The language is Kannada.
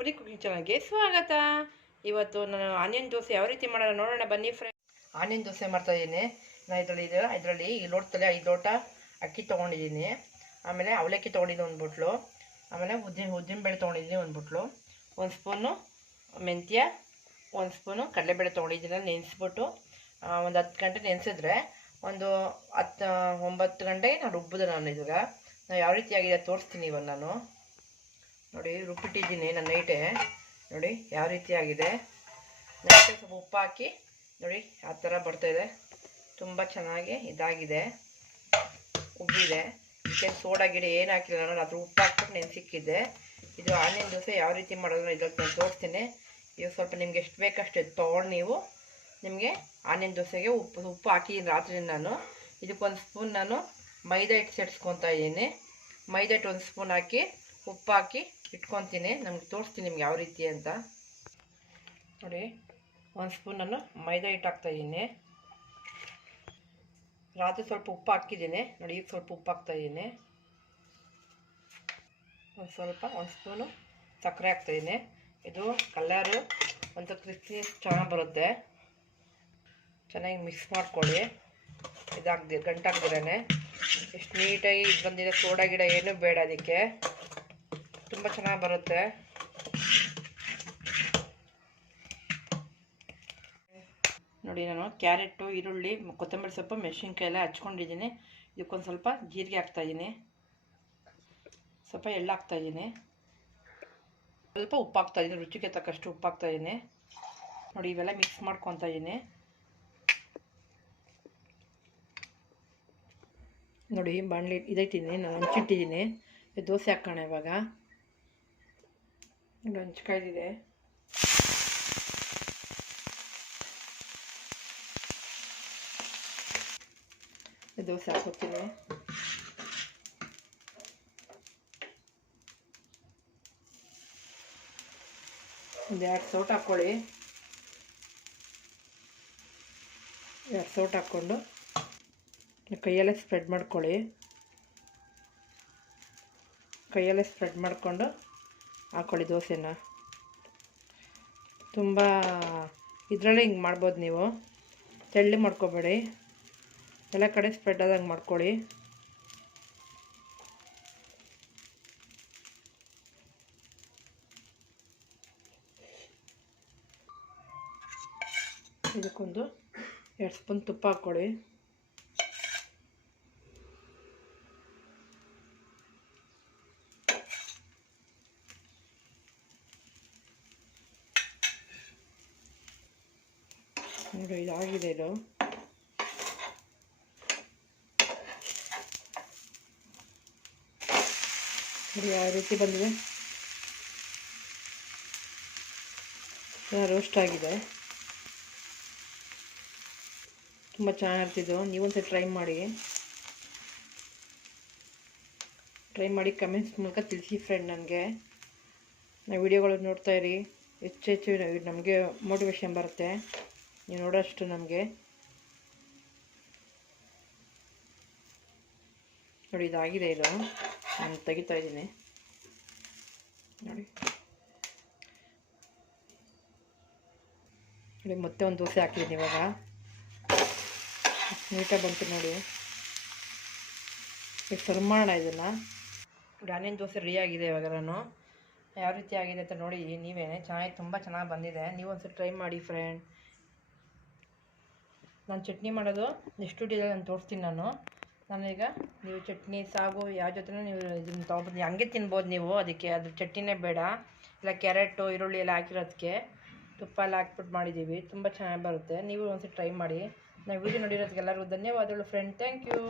ಪುರಿ ಕುಕಿಂಗ್ ಚಾನಲ್ಗೆ ಸ್ವಾಗತ ಇವತ್ತು ನಾನು ಆನಿಯನ್ ದೋಸೆ ಯಾವ ರೀತಿ ಮಾಡೋಣ ನೋಡೋಣ ಬನ್ನಿ ಫ್ರೆಂಡ್ ಆನಿಯನ್ ದೋಸೆ ಮಾಡ್ತಾ ಇದ್ದೀನಿ ನಾನು ಇದರಲ್ಲಿ ಇದು ಇದರಲ್ಲಿ ಈ ಲೋಟದಲ್ಲಿ ಐದು ಲೋಟ ಅಕ್ಕಿ ತೊಗೊಂಡಿದ್ದೀನಿ. ಆಮೇಲೆ ಅವಲಕ್ಕಿ ತೊಗೊಂಡಿದ್ದೀನಿ ಒಂದು ಬಟ್ಲು. ಆಮೇಲೆ ಉದ್ದಿನ ಉದ್ದಿನಬೇಳೆ ತೊಗೊಂಡಿದ್ದೀನಿ ಒಂದು ಬಟ್ಲು. ಒಂದು ಸ್ಪೂನು ಮೆಂತ್ಯ, ಒಂದು ಸ್ಪೂನು ಕಡಲೆಬೇಳೆ ತೊಗೊಂಡಿದ್ದೀನಿ ನೆನೆಸ್ಬಿಟ್ಟು ಒಂದು ಹತ್ತು ಗಂಟೆ ನೆನೆಸಿದ್ರೆ ಒಂದು ಹತ್ತು, ಒಂಬತ್ತು ಗಂಟೆಗೆ ನಾನು ರುಬ್ಬಿದೆ ನಾನು ಇವಾಗ. ನಾವು ಯಾವ ರೀತಿಯಾಗಿದೆ ತೋರಿಸ್ತೀನಿ ಇವಾಗ ನಾನು. ನೋಡಿ ರುಬ್ಬಿಟ್ಟಿದ್ದೀನಿ ನನ್ನ ನೈಟೆ ನೋಡಿ, ಯಾವ ರೀತಿ ಆಗಿದೆ ನೈಟೆ ಸ್ವಲ್ಪ ಉಪ್ಪು ಹಾಕಿ, ನೋಡಿ, ಆ ಥರ ಬರ್ತಾಯಿದೆ ತುಂಬ ಚೆನ್ನಾಗಿ ಇದಾಗಿದೆ. ಉಬ್ಬಿದೆ. ಇದಕ್ಕೆ ಸೋಡಾ ಗಿಡ ಏನು ಹಾಕಿಲ್ಲ ನಾನು, ಅದ್ರ ಉಪ್ಪು ಹಾಕ್ಬಿಟ್ಟು ನೆನೆಸಿಕ್ಕಿದ್ದೆ. ಇದು ಆನಿಯನ್ ದೋಸೆ ಯಾವ ರೀತಿ ಮಾಡೋದು ಇದ್ರಲ್ಲಿ ನಾನು ತೋರಿಸ್ತೀನಿ. ಇದು ಸ್ವಲ್ಪ ನಿಮ್ಗೆ ಎಷ್ಟು ಬೇಕಷ್ಟು ತೊಗೊಂಡು ನೀವು ನಿಮಗೆ ಆನಿಯನ್ ದೋಸೆಗೆ ಉಪ್ಪು ಉಪ್ಪು ಹಾಕಿದ್ದೀನಿ ರಾತ್ರಿ ನಾನು. ಇದಕ್ಕೊಂದು ಸ್ಪೂನ್ ನಾನು ಮೈದಾ ಹಿಟ್ಟು ಸೇರಿಸ್ಕೊತಾ ಇದ್ದೀನಿ. ಮೈದಾ ಹಿಟ್ಟು ಒಂದು ಸ್ಪೂನ್ ಹಾಕಿ ಉಪ್ಪು ಹಾಕಿ ಇಟ್ಕೊತೀನಿ. ನಮ್ಗೆ ತೋರಿಸ್ತೀನಿ ನಿಮ್ಗೆ ಯಾವ ರೀತಿ ಅಂತ. ನೋಡಿ, ಒಂದು ಸ್ಪೂನ್ ನಾನು ಮೈದಾ ಹಿಟ್ಟು ಹಾಕ್ತಾಯಿದ್ದೀನಿ ರಾತ್ರಿ ಸ್ವಲ್ಪ ಉಪ್ಪು ಹಾಕಿದ್ದೀನಿ. ನೋಡಿ, ಈಗ ಸ್ವಲ್ಪ ಉಪ್ಪು ಹಾಕ್ತಾಯಿದ್ದೀನಿ ಒಂದು ಸ್ವಲ್ಪ, ಒಂದು ಸ್ಪೂನು ಸಕ್ಕರೆ ಹಾಕ್ತಾಯಿದ್ದೀನಿ ಇದು ಕಲರು ಒಂದು ಕ್ರಿಸ್ಪಿನೆಸ್ ಚೆನ್ನಾಗಿ ಬರುತ್ತೆ. ಚೆನ್ನಾಗಿ ಮಿಕ್ಸ್ ಮಾಡ್ಕೊಳ್ಳಿ. ಇದಾಗ್ದಿ ಗಂಟಾಗ್ದಿರೇ ಎಷ್ಟು ನೀಟಾಗಿ ಇದು ಬಂದಿದೆ ಸೋಡಾ ಗಿಡ ಏನೂ ಬೇಡ ಅದಕ್ಕೆ. ತುಂಬ ಚೆನ್ನಾಗಿ ಬರುತ್ತೆ. ನೋಡಿ ನಾನು ಕ್ಯಾರೆಟು, ಈರುಳ್ಳಿ, ಕೊತ್ತಂಬರಿ ಸೊಪ್ಪು ಮೆಣಸಿನ್ಕಾಯಿ ಎಲ್ಲ ಹಚ್ಕೊಂಡಿದ್ದೀನಿ. ಇದಕ್ಕೊಂದು ಸ್ವಲ್ಪ ಜೀರಿಗೆ ಹಾಕ್ತಾಯಿದ್ದೀನಿ ಸ್ವಲ್ಪ ಎಳ್ಳು ಹಾಕ್ತಾಯಿದ್ದೀನಿ ಸ್ವಲ್ಪ ಉಪ್ಪು ಹಾಕ್ತಾಯಿದ್ದೀನಿ ರುಚಿಗೆ ತಕ್ಕಷ್ಟು ಉಪ್ಪು ಹಾಕ್ತಾಯಿದ್ದೀನಿ ನೋಡಿ, ಇವೆಲ್ಲ ಮಿಕ್ಸ್ ಮಾಡ್ಕೊತಾ ಇದ್ದೀನಿ. ನೋಡಿ ಬಾಣಲಿ ಇದೈತಿದ್ದೀನಿ ನಾನು ಹಂಚಿಟ್ಟಿದ್ದೀನಿ ದೋಸೆ ಹಾಕೋಣ ಇವಾಗ. ನೋಡಿ ಹಂಚ್ಕಾಯ್ದಿದೆ ದೋಸೆ ಹಾಕೋತೀನಿ ಒಂದು ಎರಡು ಸೌಟ್ ಹಾಕ್ಕೊಳ್ಳಿ ಎರಡು ಸೌಟ್ ಹಾಕ್ಕೊಂಡು ಕೈಯಲ್ಲೇ ಸ್ಪ್ರೆಡ್ ಮಾಡ್ಕೊಳ್ಳಿ. ಕೈಯಲ್ಲೇ ಸ್ಪ್ರೆಡ್ ಮಾಡಿಕೊಂಡು. ಹಾಕ್ಕೊಳ್ಳಿ ದೋಸೆನ. ತುಂಬ ಇದರಲ್ಲೇ ಹಿಂಗೆ ಮಾಡ್ಬೋದು ನೀವು. ತೆಳ್ಳಿ ಮಾಡ್ಕೊಬೇಡಿ. ಎಲ್ಲ ಕಡೆ ಸ್ಪ್ರೆಡ್ ಆದಂಗೆ ಮಾಡ್ಕೊಳ್ಳಿ. ಇದಕ್ಕೊಂದು ಎರಡು ಸ್ಪೂನ್ ತುಪ್ಪ ಹಾಕ್ಕೊಳ್ಳಿ. ನೋಡಿ ಇದಾಗಿದೆ ಇದು ಯಾವ ರೀತಿ ಬಂದಿದೆ ರೋಸ್ಟ್ ಆಗಿದೆ ತುಂಬ ಚೆನ್ನಾಗಿರ್ತಿದ್ದು ನೀವೊಂದ್ಸಲ ಟ್ರೈ ಮಾಡಿ ಟ್ರೈ ಮಾಡಿ ಕಮೆಂಟ್ಸ್ ಮೂಲಕ ತಿಳಿಸಿ ಫ್ರೆಂಡ್ ನನಗೆ ನಾವು ವಿಡಿಯೋಗಳು ನೋಡ್ತಾ ಇರಿ ಹೆಚ್ಚು ಹೆಚ್ಚು ನಮಗೆ ಮೋಟಿವೇಶನ್ ಬರುತ್ತೆ ನೀವು ನೋಡೋಷ್ಟು ನಮಗೆ. ನೋಡಿ, ಇದಾಗಿದೆ ಇದು. ನಾನು ತೆಗಿತಾ ಇದ್ದೀನಿ. ನೋಡಿ. ಮತ್ತೆ ಒಂದು ದೋಸೆ ಹಾಕಿದ್ದೀನಿ ಇವಾಗ. ನೀಟಾಗಿ ಬಂತು ನೋಡಿ. ಈಗ ಸರ್ವ್ ಮಾಡೋಣ ಇದನ್ನು ಆನಿಯನ್ ದೋಸೆ ರೆಡಿ ಆಗಿದೆ ಇವಾಗ ನಾನು. ಯಾವ ರೀತಿ ಆಗಿದೆ ಅಂತ ನೋಡಿ, ನೀವೇ. ಚೆನ್ನಾಗಿ, ತುಂಬ ಚೆನ್ನಾಗಿ ಬಂದಿದೆ. ನೀವು ಒಂದ್ಸಲ ಟ್ರೈ ಮಾಡಿ ಫ್ರೆಂಡ್ ನಾನು ಚಟ್ನಿ ಮಾಡೋದು ನೆಕ್ಸ್ಟ್ ವಿಡಿಯೋದಲ್ಲಿ ನಾನು ತೋರಿಸ್ತೀನಿ ನಾನು. ನಾನೀಗ ನೀವು ಚಟ್ನಿ, ಸಾಗು ಯಾವ ಜೊತೆ ನೀವು ಇದನ್ನು ತೊಗೊಬೋದು ಹಂಗೆ ತಿನ್ಬೋದು ನೀವು, ಅದಕ್ಕೆ ಅದ್ರ ಚಟ್ನಿನೇ ಬೇಡ. ಇಲ್ಲ ಕ್ಯಾರೆಟು, ಈರುಳ್ಳಿ ಎಲ್ಲ ಹಾಕಿರೋದಕ್ಕೆ ತುಪ್ಪ ಎಲ್ಲ ಹಾಕ್ಬಿಟ್ಟು ಮಾಡಿದ್ದೀವಿ ತುಂಬ ಚೆನ್ನಾಗಿ ಬರುತ್ತೆ. ನೀವು ಒಂದ್ಸಲ ಟ್ರೈ ಮಾಡಿ. ನಾವು ವಿಡಿಯೋ ನೋಡಿರೋದಕ್ಕೆ ಎಲ್ಲರಿಗೂ ಧನ್ಯವಾದಗಳು ಫ್ರೆಂಡ್ ಥ್ಯಾಂಕ್ ಯು